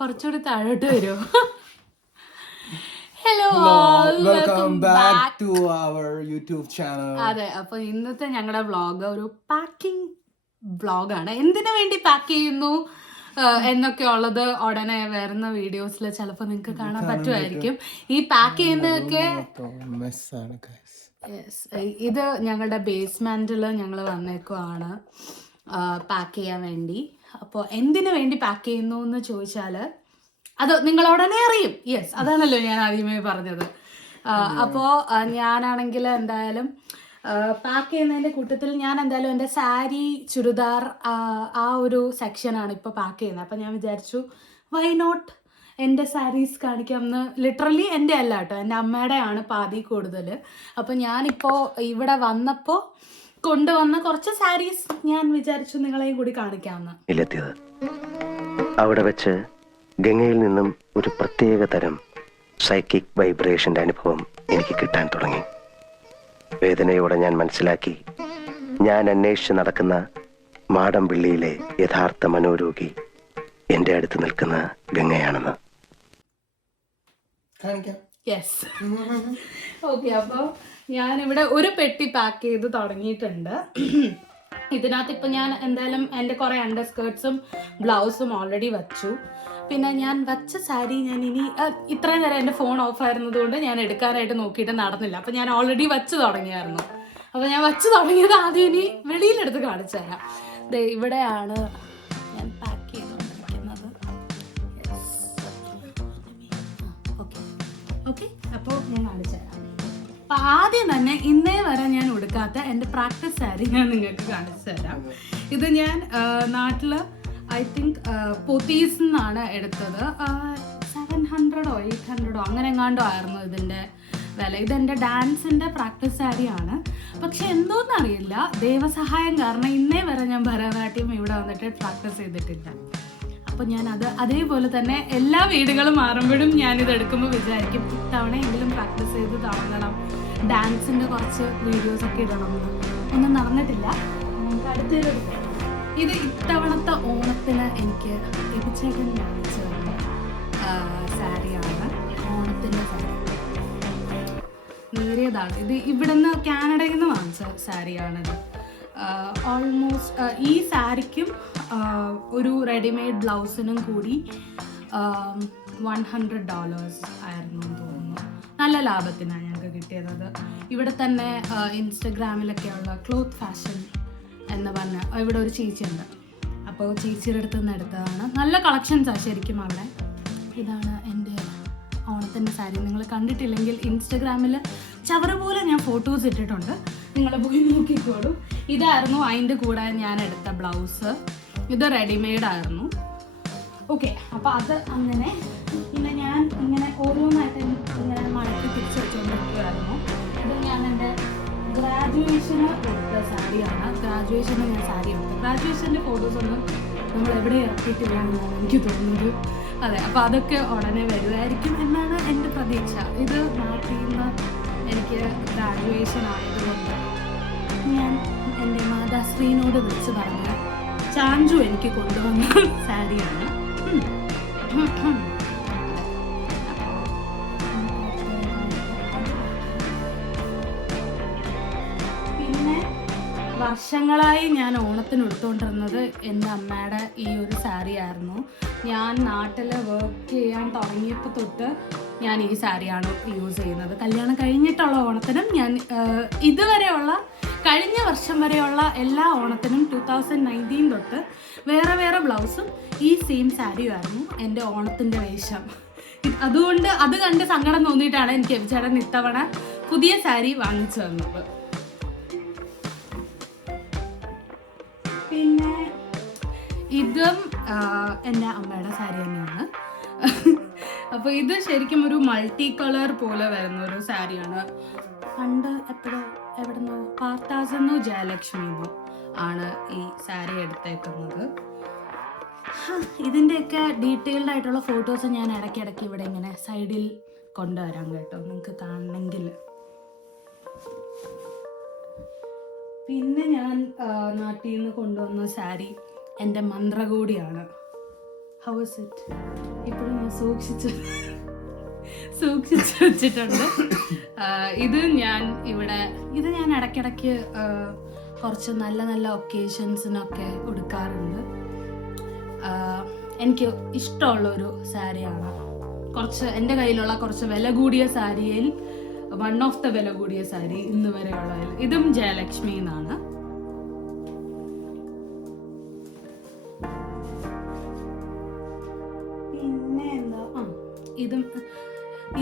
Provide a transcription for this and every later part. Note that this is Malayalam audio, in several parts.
കുറച്ചുകൂടി താഴോട്ട് വരുമോ hello welcome back to our YouTube channel അതെ അപ്പൊ ഇന്നത്തെ ഞങ്ങളുടെ വ്ളോഗ് ഒരു പാക്കിംഗ് വ്ളോഗാണ് എന്തിനു വേണ്ടി പാക്ക് ചെയ്യുന്നു എന്നൊക്കെ ഉള്ളത് ഉടനെ വരുന്ന വീഡിയോസിൽ ചിലപ്പോൾ നിങ്ങൾക്ക് കാണാൻ പറ്റുമായിരിക്കും. ഈ പാക്ക് ചെയ്യുന്നതൊക്കെ. ഇത് ഞങ്ങളുടെ ബേസ്മെന്റിൽ ഞങ്ങൾ വന്നേക്കുവാണ്. പാക്ക് ചെയ്യാൻ വേണ്ടി. അപ്പോൾ എന്തിനു വേണ്ടി പാക്ക് ചെയ്യുന്നു എന്ന് ചോദിച്ചാൽ അത് നിങ്ങൾ ഉടനെ അറിയും. യെസ് അതാണല്ലോ ഞാൻ ആദ്യമേ പറഞ്ഞത്. അപ്പോൾ ഞാനാണെങ്കിൽ എന്തായാലും പാക്ക് ചെയ്യുന്നതിന്റെ കൂട്ടത്തിൽ ഞാൻ എന്തായാലും എന്റെ സാരി ചുരിദാർ ആ, ആ ഒരു സെക്ഷനാണ് ഇപ്പോൾ പാക്ക് ചെയ്യുന്നത്. അപ്പോൾ ഞാൻ വിചാരിച്ചു വൈ നോട്ട് എന്റെ സാരീസ് കാണിക്കാം എന്ന് ലിറ്ററലി എന്റെ അല്ല കേട്ടോ എന്റെ അമ്മയുടെ ആണ് പാതി കൂടുതൽ അപ്പോൾ ഞാനിപ്പോൾ ഇവിടെ വന്നപ്പോൾ കൊണ്ടുവന്ന കുറച്ച് സാരീസ് ഞാൻ വിചാരിച്ചു നിങ്ങളെയും കൂടി കാണിക്കാമെന്ന്. ഇല്ലെത്തിയത്. അവിടെ വെച്ച് ഗംഗയിൽ നിന്നും ഒരു പ്രത്യേക തരം സൈക്കിക് വൈബ്രേഷന്റെ അനുഭവം എനിക്ക് കിട്ടാൻ തുടങ്ങി. വേദനയോടെ ഞാൻ മനസ്സിലാക്കി ഞാൻ അന്വേഷിച്ച് നടക്കുന്ന മാടമ്പിള്ളിയിലെ യഥാർത്ഥ മനോരോഗി എന്റെ അടുത്ത് നിൽക്കുന്ന ഗംഗയാണെന്ന്. കാണിക്കാം. യെസ് ഓക്കെ അപ്പോൾ ഞാനിവിടെ ഒരു പെട്ടി പാക്ക് ചെയ്ത് തുടങ്ങിയിട്ടുണ്ട്. ഇതിനകത്ത് ഇപ്പം ഞാൻ എന്തായാലും എന്റെ കുറേ അണ്ടർ സ്കേർട്ട്സും ബ്ലൗസും ഓൾറെഡി വച്ചു. പിന്നെ ഞാൻ വച്ച സാരി ഞാൻ ഇനി ഇത്രയും നേരം എന്റെ ഫോൺ ഓഫ് ആയിരുന്നത് കൊണ്ട് ഞാൻ എടുക്കാനായിട്ട് നോക്കിയിട്ട് നടന്നില്ല. അപ്പം ഞാൻ ഓൾറെഡി വച്ച് തുടങ്ങിയായിരുന്നു. അപ്പോൾ ഞാൻ വച്ച് തുടങ്ങിയത് ആദ്യം ഇനി വെളിയിലെടുത്ത് കാണിച്ചു തരാം ഇവിടെയാണ് ഓക്കെ അപ്പോൾ ഞാൻ കാണിച്ചു തരാം. അപ്പൊ ആദ്യം തന്നെ ഇന്നേ വരെ ഞാൻ ഉടുക്കാത്ത എന്റെ പ്രാക്ടീസ് സാരി ഞാൻ നിങ്ങൾക്ക് കാണിച്ചു തരാം. ഇത് ഞാൻ നാട്ടിൽ ഐ തിങ്ക് പൊത്തീസ് എന്നാണ് എടുത്തത്. സെവൻ ഹൺഡ്രഡോ എയ്റ്റ് ഹൺഡ്രഡോ അങ്ങനെ എങ്ങാണ്ടോ ആയിരുന്നു ഇതിന്റെ വില. ഇതെന്റെ ഡാൻസിന്റെ പ്രാക്ടീസ് സാരിയാണ് പക്ഷെ എന്തോന്നറിയില്ല ദൈവസഹായം കാരണം ഇന്നേ വരെ ഞാൻ ഭരതനാട്യം ഇവിടെ വന്നിട്ട് പ്രാക്ടീസ് ചെയ്തിട്ടില്ല. അപ്പോൾ ഞാൻ അത് അതേപോലെ തന്നെ എല്ലാ വീടുകളും മാറുമ്പോഴും ഞാനിത് എടുക്കുമ്പോൾ വിചാരിക്കും ഇത്തവണയെങ്കിലും പ്രാക്ടീസ് ചെയ്ത് തുടങ്ങണം. ഡാൻസിന്റെ കുറച്ച് വീഡിയോസ് ഒക്കെ ഇടണം. ഒന്നും നടന്നിട്ടില്ല. നമുക്ക് അടുത്തൊരു ഇത് ഇത്തവണത്തെ ഓണത്തിന് എനിക്ക് എബിച്ചേട്ടൻ വാങ്ങിച്ചു സാരിയാണ്. ഓണത്തിന്റെ സാരി. നേരിയതാണ്. ഇത് ഇവിടുന്ന് കാനഡയിൽ നിന്ന് വാങ്ങിച്ച സാരിയാണിത്. ഓൾമോസ്റ്റ് ഈ സാരിക്കും ഒരു റെഡിമെയ്ഡ് ബ്ലൗസിനും കൂടി വൺ ഹൺഡ്രഡ് ഡോളേഴ്സ് ആയിരുന്നു തോന്നുന്നു. നല്ല ലാഭത്തിനാണ് ഞങ്ങൾക്ക് കിട്ടിയത്. ഇവിടെ തന്നെ ഇൻസ്റ്റഗ്രാമിലൊക്കെയുള്ള ക്ലോത്ത് ഫാഷൻ എന്ന് പറഞ്ഞ ഇവിടെ ഒരു ചേച്ചിയുണ്ട്. അപ്പോൾ ചേച്ചിയുടെ അടുത്ത് നിന്ന് എടുത്തതാണ്. നല്ല കളക്ഷൻസാണ് ശരിക്കും അവിടെ. ഇതാണ് എന്റെ ഓണത്തിന്റെ സാരി. നിങ്ങൾ കണ്ടിട്ടില്ലെങ്കിൽ ഇൻസ്റ്റഗ്രാമിൽ ചവറ് പോലെ ഞാൻ ഫോട്ടോസ് ഇട്ടിട്ടുണ്ട്. നിങ്ങൾ പോയി നോക്കിക്കോളൂ. ഇതായിരുന്നു അതിന്റെ കൂടെ ഞാൻ എടുത്ത ബ്ലൗസ്. ഇത് റെഡിമെയ്ഡ് ആയിരുന്നു. ഓക്കെ അപ്പോൾ അത് അങ്ങനെ പിന്നെ ഞാൻ ഇങ്ങനെ ഓരോന്നായിട്ട് ഇങ്ങനെ മടക്കി തിരിച്ച് വെച്ചുകൊണ്ടിരിക്കുമായിരുന്നു ഇത് ഞാൻ എന്റെ ഗ്രാജുവേഷന് എടുത്ത സാരിയാണ്. ഗ്രാജുവേഷന് ഞാൻ സാരി എടുത്തു. ഗ്രാജുവേഷന്റെ ഫോട്ടോസ് ഒന്നും നമ്മൾ എവിടെ ഇറക്കിയിട്ടില്ല എനിക്ക് തോന്നുന്നത്. അതെ അപ്പോൾ അതൊക്കെ ഉടനെ വരുമായിരിക്കും എന്നാണ് എന്റെ പ്രതീക്ഷ. ഇത് നാട്ടിൽ നിന്ന് എനിക്ക് ഗ്രാജുവേഷൻ ആയതുകൊണ്ട് ഞാൻ എന്റെ മാതാശ്രീനോട് വിളിച്ച് പറഞ്ഞ ചാഞ്ചു എനിക്ക് കൊണ്ടുവന്ന സാരിയാണ്. പിന്നെ വർഷങ്ങളായി ഞാൻ ഓണത്തിന് എടുത്തുകൊണ്ടിരുന്നത് എന്റെ അമ്മയുടെ ഈ ഒരു സാരി ആയിരുന്നു ഞാൻ നാട്ടിൽ വർക്ക് ചെയ്യാൻ തുടങ്ങിയപ്പോൾ തൊട്ട് ഞാൻ ഈ സാരിയാണ് യൂസ് ചെയ്യുന്നത്. കല്യാണം കഴിഞ്ഞിട്ടുള്ള ഓണത്തിനും ഞാൻ ഇതുവരെയുള്ള കഴിഞ്ഞ വർഷം വരെയുള്ള എല്ലാ ഓണത്തിനും ടു തൗസൻഡ് നയന്റീൻ തൊട്ട് വേറെ വേറെ ബ്ലൗസും ഈ സെയിം സാരിയുമായിരുന്നു എന്റെ ഓണത്തിന്റെ വേഷം. അതുകൊണ്ട് അത് കണ്ട് സങ്കടം തോന്നിയിട്ടാണ് എനിക്ക് ചേട്ടൻ ഇത്തവണ പുതിയ സാരി വാങ്ങിച്ചു തന്നത്. പിന്നെ ഇതും എന്റെ അമ്മയുടെ സാരി തന്നെയാണ്. അപ്പോൾ ഇത് ശരിക്കും ഒരു മൾട്ടി കളർ പോലെ വരുന്ന ഒരു സാരിയാണ്. പണ്ട് എപ്പോഴോ എവിടുന്നോ പാർത്താസെന്നോ ജയലക്ഷ്മിന്നോ ആണ് ഈ സാരി എടുത്തേക്കുന്നത്. ഇതിന്റെയൊക്കെ ഡീറ്റെയിൽഡ് ആയിട്ടുള്ള ഫോട്ടോസ് ഞാൻ ഇടയ്ക്കിടയ്ക്ക് ഇവിടെ ഇങ്ങനെ സൈഡിൽ കൊണ്ടുവരാം കേട്ടോ നിങ്ങൾക്ക് കാണണമെങ്കിൽ. പിന്നെ ഞാൻ നാട്ടിൽ നിന്ന് കൊണ്ടുവന്ന സാരി എന്റെ മന്ത്രകൂടിയാണ്. ഹൗ ഇസ് ഇറ്റ് ഇപ്പോഴും ഞാൻ സൂക്ഷിച്ച് സൂക്ഷിച്ച് വെച്ചിട്ടുണ്ട്. ഇത് ഞാൻ ഇവിടെ ഇത് ഞാൻ ഇടയ്ക്കിടയ്ക്ക് കുറച്ച് നല്ല നല്ല ഒക്കേഷൻസിനൊക്കെ ഉടുക്കാറുണ്ട്. ആ, എനിക്ക് ഇഷ്ടമുള്ള ഒരു സാരിയാണ്. കുറച്ച് എന്റെ കയ്യിലുള്ള കുറച്ച് വില കൂടിയ സാരിയിൽ വൺ ഓഫ് ദ വില കൂടിയ സാരി ഇന്ന് വരെയുള്ളതിൽ ഇതും ജയലക്ഷ്മി എന്നാണ്.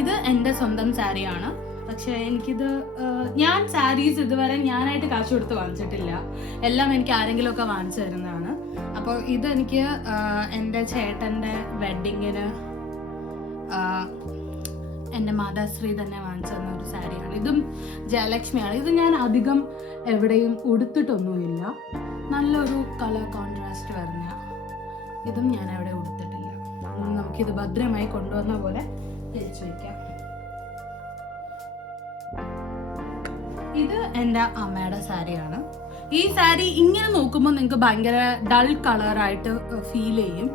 ഇതും എന്റെ സ്വന്തം സാരിയാണ്. പക്ഷെ എനിക്കിത് ഞാൻ സാരീസ് ഇതുവരെ ഞാനായിട്ട് കാശ് കൊടുത്ത് വാങ്ങിച്ചിട്ടില്ല. എല്ലാം എനിക്ക് ആരെങ്കിലും ഒക്കെ വാങ്ങിച്ചു തരുന്നതാണ്. അപ്പോൾ ഇത് എനിക്ക് ആ, എന്റെ ചേട്ടന്റെ വെഡ്ഡിങ്ങിന് എന്റെ മാതാശ്രീ തന്നെ വാങ്ങിച്ചു തന്ന ഒരു സാരിയാണ്. ഇതും ജയലക്ഷ്മിയാണ്. ഇത് ഞാൻ അധികം എവിടെയും ഉടുത്തിട്ടൊന്നുമില്ല. നല്ലൊരു കളർ കോൺട്രാസ്റ്റ് വരുന്ന ഇതും ഞാൻ എവിടെ ഇനി നമുക്കിത് ഭദ്രമായി കൊണ്ടുവന്ന പോലെ തിരിച്ചു വയ്ക്കാം. ഇത് എന്റെ അമ്മയുടെ സാരിയാണ്. ഈ സാരി ഇങ്ങനെ നോക്കുമ്പോൾ നിങ്ങൾക്ക് ഭയങ്കര ഡൾ കളറായിട്ട് ഫീൽ ചെയ്യും.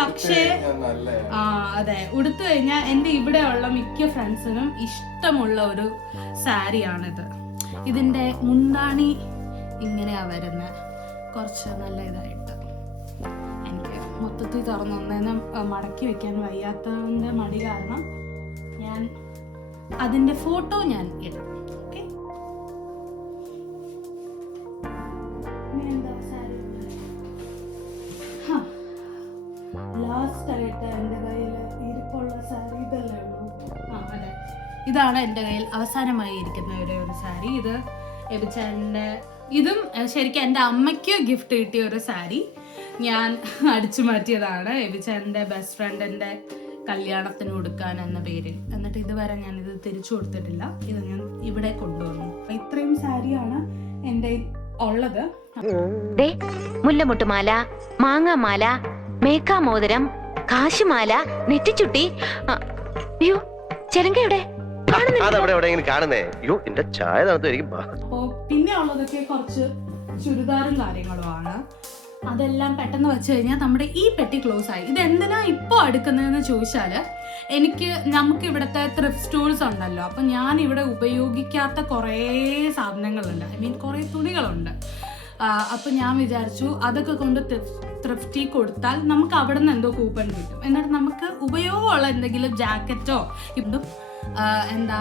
പക്ഷേ ആ അതെ ഉടുത്തു കഴിഞ്ഞാൽ എന്റെ ഇവിടെയുള്ള മിക്ക ഫ്രണ്ട്സിനും ഇഷ്ടമുള്ള ഒരു സാരിയാണിത്. ഇതിന്റെ മുന്താണി ഇങ്ങനെയാ വരുന്നത് കുറച്ച് നല്ല ഇതായിട്ട് എനിക്ക് തുറന്നു ഒന്നേന്ന് മടക്കി വെക്കാൻ വയ്യാത്തതിന്റെ മടി കാരണം ഞാൻ അതിന്റെ ഫോട്ടോ ഞാൻ ഇടാം. ഇതാണ് എന്റെ കയ്യിൽ അവസാനമായി ഇരിക്കുന്ന ഒരേ ഒരു സാരി. ഇത് എബിച്ചാന്റെ ഇതും ശരിക്കും എന്റെ അമ്മയ്ക്ക് ഗിഫ്റ്റ് കിട്ടിയ ഒരു സാരി. ഞാൻ അടിച്ചു മാറ്റിയതാണ്. എബിച്ചാന്റെ ബെസ്റ്റ് ഫ്രണ്ടിന്റെ കല്യാണത്തിന് കൊടുക്കാൻ എന്ന പേരിൽ. എന്നിട്ട് ഇതുവരെ ഞാൻ ഇത് തിരിച്ചു കൊടുത്തിട്ടില്ല. ഇത് ഞാൻ ഇവിടെ കൊണ്ടുവന്നു. അപ്പൊ ഇത്രയും സാരിയാണ് എന്റെ ഉള്ളത്. ദേ മുല്ലമുട്ടുമാല മാങ്ങാമാല മേക്കാമോതിരം കാശുമാല നെറ്റിച്ചുട്ടി അയ്യോ ബാ- പിന്നെ ഉള്ളതൊക്കെ കുറച്ച് ചുരിദാറും കാര്യങ്ങളുമാണ്. അതെല്ലാം പെട്ടെന്ന് വെച്ച് കഴിഞ്ഞാൽ നമ്മുടെ ഈ പെട്ടി ക്ലോസ് ആയി. ഇത് എന്തിനാ ഇപ്പോൾ അടുക്കുന്നതെന്ന് ചോദിച്ചാൽ എനിക്ക് നമുക്ക് ഇവിടുത്തെ ത്രിഫ് സ്റ്റോൾസ് ഉണ്ടല്ലോ. അപ്പം ഞാൻ ഇവിടെ ഉപയോഗിക്കാത്ത കുറേ സാധനങ്ങളുണ്ട്. ഐ മീൻ കുറേ തുണികളുണ്ട്. അപ്പം ഞാൻ വിചാരിച്ചു അതൊക്കെ കൊണ്ട് ത്രിഫ്റ്റി കൊടുത്താൽ നമുക്ക് അവിടെ നിന്ന് എന്തോ കൂപ്പൺ കിട്ടും. എന്നിട്ട് നമുക്ക് ഉപയോഗമുള്ള എന്തെങ്കിലും ജാക്കറ്റോ ആ, എന്താ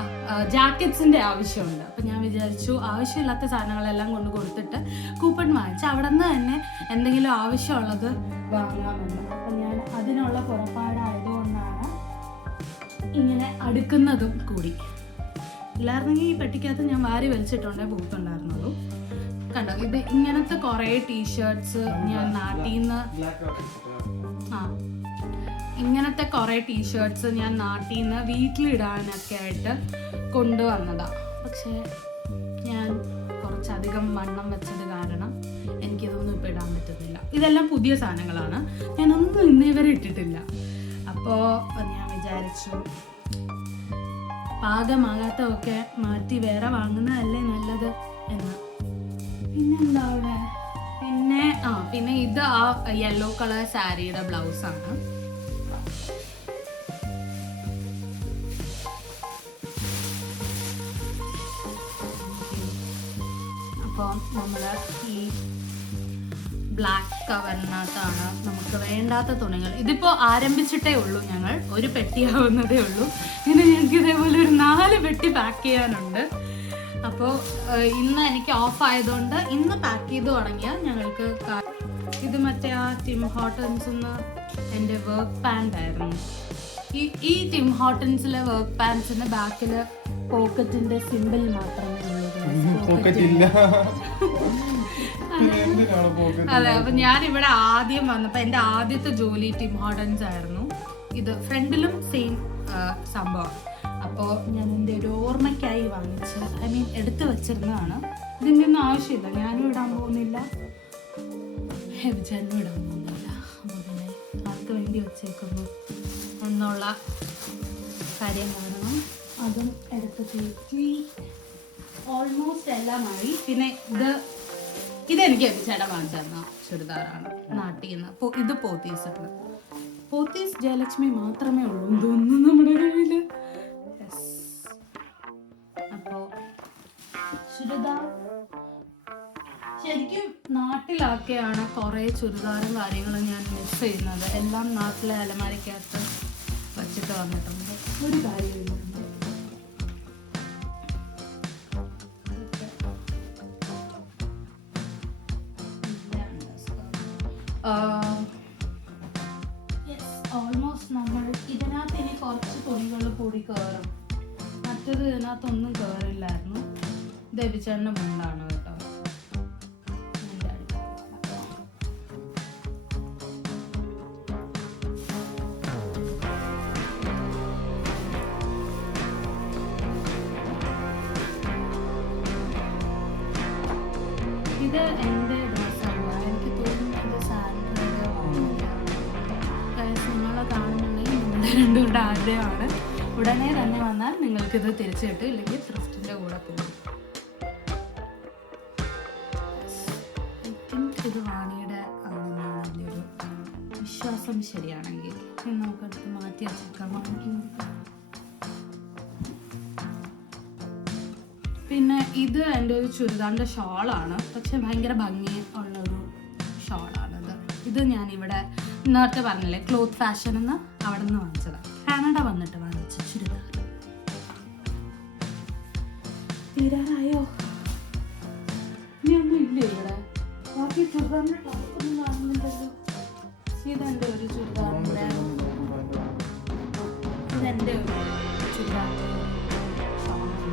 ജാക്കറ്റ്സിന്റെ ആവശ്യമുണ്ട്. അപ്പം ഞാൻ വിചാരിച്ചു ആവശ്യമില്ലാത്ത സാധനങ്ങളെല്ലാം കൊണ്ട് കൊടുത്തിട്ട് കൂപ്പൺ വാങ്ങിച്ച് അവിടെ നിന്ന് തന്നെ എന്തെങ്കിലും ആവശ്യമുള്ളത് വാങ്ങാമെന്ന്. അപ്പം ഞാൻ അതിനുള്ള പുറപ്പാടായതുകൊണ്ടാണ് ഇങ്ങനെ അടുക്കുന്നതും കൂടി. ഇല്ലായിരുന്നെങ്കിൽ ഈ പെട്ടിക്കകത്ത് ഞാൻ വാരി വലിച്ചിട്ടുണ്ടേ പോയിട്ടുണ്ടായിരുന്നുള്ളൂ കണ്ടോ ഇത് ഇങ്ങനത്തെ കുറേ ടീഷർട്ട്സ് ഞാൻ നാട്ടിൽ നിന്ന് ഇങ്ങനത്തെ കുറേ ടീഷർട്ട്സ് ഞാൻ നാട്ടിൽ നിന്ന് വീട്ടിലിടാനൊക്കെ ആയിട്ട് കൊണ്ടുവന്നതാണ് പക്ഷേ ഞാൻ കുറച്ചധികം വണ്ണം വെച്ചത് കാരണം എനിക്കിതൊന്നും ഇപ്പോൾ ഇടാൻ പറ്റുന്നില്ല ഇതെല്ലാം പുതിയ സാധനങ്ങളാണ്. ഞാനൊന്നും ഇന്നേ വരെ ഇട്ടിട്ടില്ല. അപ്പോൾ ഞാൻ വിചാരിച്ചു പാകമാകാത്തതൊക്കെ മാറ്റി വേറെ വാങ്ങുന്നതല്ലേ നല്ലത് എന്ന്. പിന്നെന്താ പിന്നെ ആ പിന്നെ ഇത് ആ യെല്ലോ കളർ സാരിയുടെ ബ്ലൗസാണ്. നമ്മൾ ഈ ബ്ലാക്ക് കവറിനകത്താണ് നമുക്ക് വേണ്ടാത്ത തുണികൾ. ഇതിപ്പോൾ ആരംഭിച്ചിട്ടേ ഉള്ളൂ ഞങ്ങൾ. ഒരു പെട്ടിയാവുന്നതേ ഉള്ളൂ. ഇനി ഞങ്ങൾക്ക് ഇതേപോലെ ഒരു നാല് പെട്ടി പാക്ക് ചെയ്യാനുണ്ട്. അപ്പോൾ ഇന്ന് എനിക്ക് ഓഫ് ആയതുകൊണ്ട് ഇന്ന് പാക്ക് ചെയ്ത് തുടങ്ങിയാൽ ഞങ്ങൾക്ക് ഇത് മറ്റേ ആ ടിം ഹോട്ടൻസ് എന്റെ വർക്ക് പാന്റ് ആയിരുന്നു. ഈ ഈ ടിം ഹോട്ടൻസിലെ വർക്ക് പാൻസിന് ബാക്കിൽ പോക്കറ്റിന്റെ സിമ്പിൾ ഉള്ളൂ പോക്കറ്റ്. ഇല്ല അതെ അപ്പൊ ഞാൻ ഇവിടെ ആദ്യം വന്നപ്പോ എന്റെ ആദ്യത്തെ ജോലി ടിം ഹോർഡൻസ് ആയിരുന്നു. ഇത് ഫ്രണ്ടിലും സെയിം സംഭവം. അപ്പോൾ ഞാൻ എന്റെ ഒരു ഓർമ്മയ്ക്കായി വാങ്ങിച്ച് ഐ മീൻ എടുത്തു വെച്ചിരുന്നതാണ്. ഇതിന്റെ ഒന്നും ആവശ്യമില്ല. ഞാനും ഇടാൻ പോകുന്നില്ല. ഹെബിച്ചാനും ഇടാൻ പോകുന്നില്ല. അപ്പോൾ പിന്നെ ആർക്ക് വേണ്ടി വെച്ചേക്കുമ്പോ എന്നുള്ള കാര്യം കാരണം അതും എടുത്ത് കയറ്റി ഓൾമോസ്റ്റ് എല്ലാം ആയി പിന്നെ ഇത് ഇതെനിക്ക് ചേട്ടൻ വാങ്ങിച്ചു തന്ന ചുരിദാറാണ്? നാട്ടിൽ നിന്ന്. ഇത് പോത്തീസാണ്. പോത്തീസ് ജയലക്ഷ്മി മാത്രമേ ഉള്ളൂ. ഇതൊന്നും നമ്മുടെ കയ്യിൽ അപ്പോൾ ചുരിദാർ. ശരിക്കും നാട്ടിലാക്കെയാണ് കുറേ ചുരിദാറും കാര്യങ്ങളും ഞാൻ മിസ് ചെയ്യുന്നത്. എല്ലാം നാട്ടിലെ അലമാരിക്കകത്ത് വച്ചിട്ട് വന്നിട്ടുണ്ട്. ഒരു കാര്യമില്ല ഇതിനകത്തൊന്നും കയറില്ലായിരുന്നു ദേവിച്ചേട്ടന്റെ മുണ്ടാണ് കേട്ടോ. ഇത് ഉടനെ തന്നെ വന്നാൽ നിങ്ങൾക്കിത് തിരിച്ചു കിട്ടും ഇല്ലെങ്കിൽ ത്രിഫ്റ്റിന്റെ കൂടെ പോകും. ഇത് വാണിയുടെ ആണെന്നാണ് ഒരു വിശ്വാസം ശരിയാണെങ്കിൽ നമുക്കടുത്ത് മാറ്റി വെച്ചേക്കാം. വാങ്ങിക്കും പിന്നെ ഇത് എന്റെ ഒരു ചുരിദാറിന്റെ ഷോളാണ്. പക്ഷെ ഭയങ്കര ഭംഗി ഉള്ളൊരു ഷോളാണിത് ഇത്. ഞാനിവിടെ നേരത്തെ പറഞ്ഞില്ലേ ക്ലോത്ത് ഫാഷൻ എന്ന് അവിടെ നിന്ന് വാങ്ങിച്ചതാണ്. കാനഡ വന്നിട്ട് വാങ്ങിച്ച ചുരിദാർ തീരാറായോ ഇനി ഒന്നും ബാക്കി ചുരിദാറിന്റെ ടോപ്പൊന്നും കാണുന്നില്ലല്ലോ ഇതെന്റെ ഒരു ചുരിദാറിന്റെ ഇതെന്റെ ഒരു ചുരിദാറിന്റെ ഷോളാണ്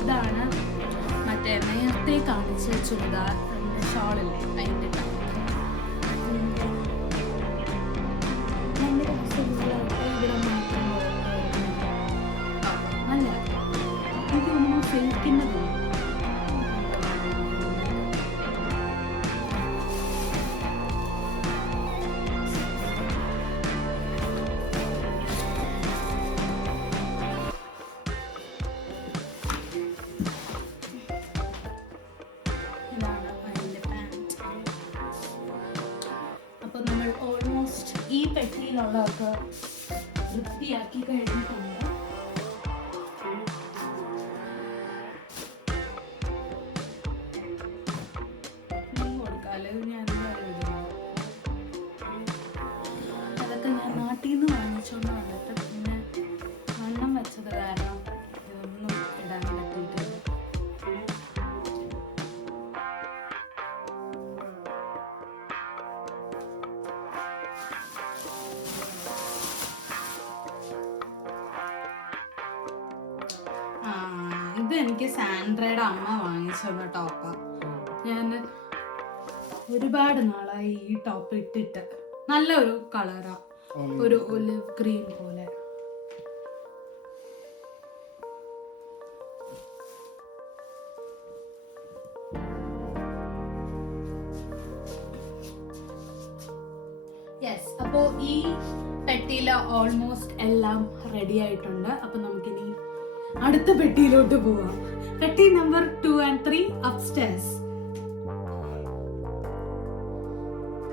ഇതാണ് മറ്റേ നേരത്തെ കാണിച്ച ചുരിദാർ ഷോളില്ലേ അതിന്റെ നമ്മൾ ഓൾമോസ്റ്റ് ഈ പെട്ടിയിലുള്ളതൊക്കെ വൃത്തിയാക്കി കഴിഞ്ഞിട്ടുണ്ട്. ഇത് എനിക്ക് സാൻഡ്രയുടെ അമ്മ വാങ്ങിച്ചു തന്ന ടോപ്പാ ഞാൻ ഒരുപാട് നാളായി ഈ ടോപ്പ് ഇട്ടിട്ട്. നല്ലൊരു കളറാ ഒരു ഒലിവ് ഗ്രീൻ പോലെ. യെസ് അപ്പോൾ ഈ പെട്ടിയിൽ ഓൾമോസ്റ്റ് എല്ലാം റെഡി ആയിട്ടുണ്ട്. അപ്പോൾ നമുക്കിനി അടുത്ത പെട്ടിയിലോട്ട് പോവാം. പെട്ടി number two and three upstairs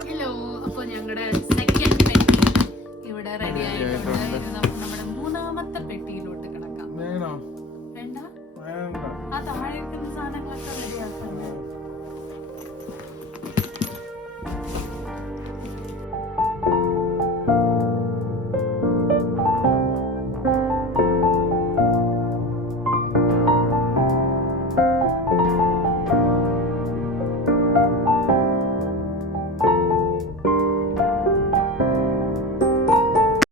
hello അപ്പോൾ ഞങ്ങളുടെ സെക്കൻഡ് പെട്ടി ഇവിടെ റെഡി ആയിട്ടുണ്ട്. നമ്മുടെ മൂന്നാമത്തെ പെട്ടിയിലോട്ട് കിടക്കാം.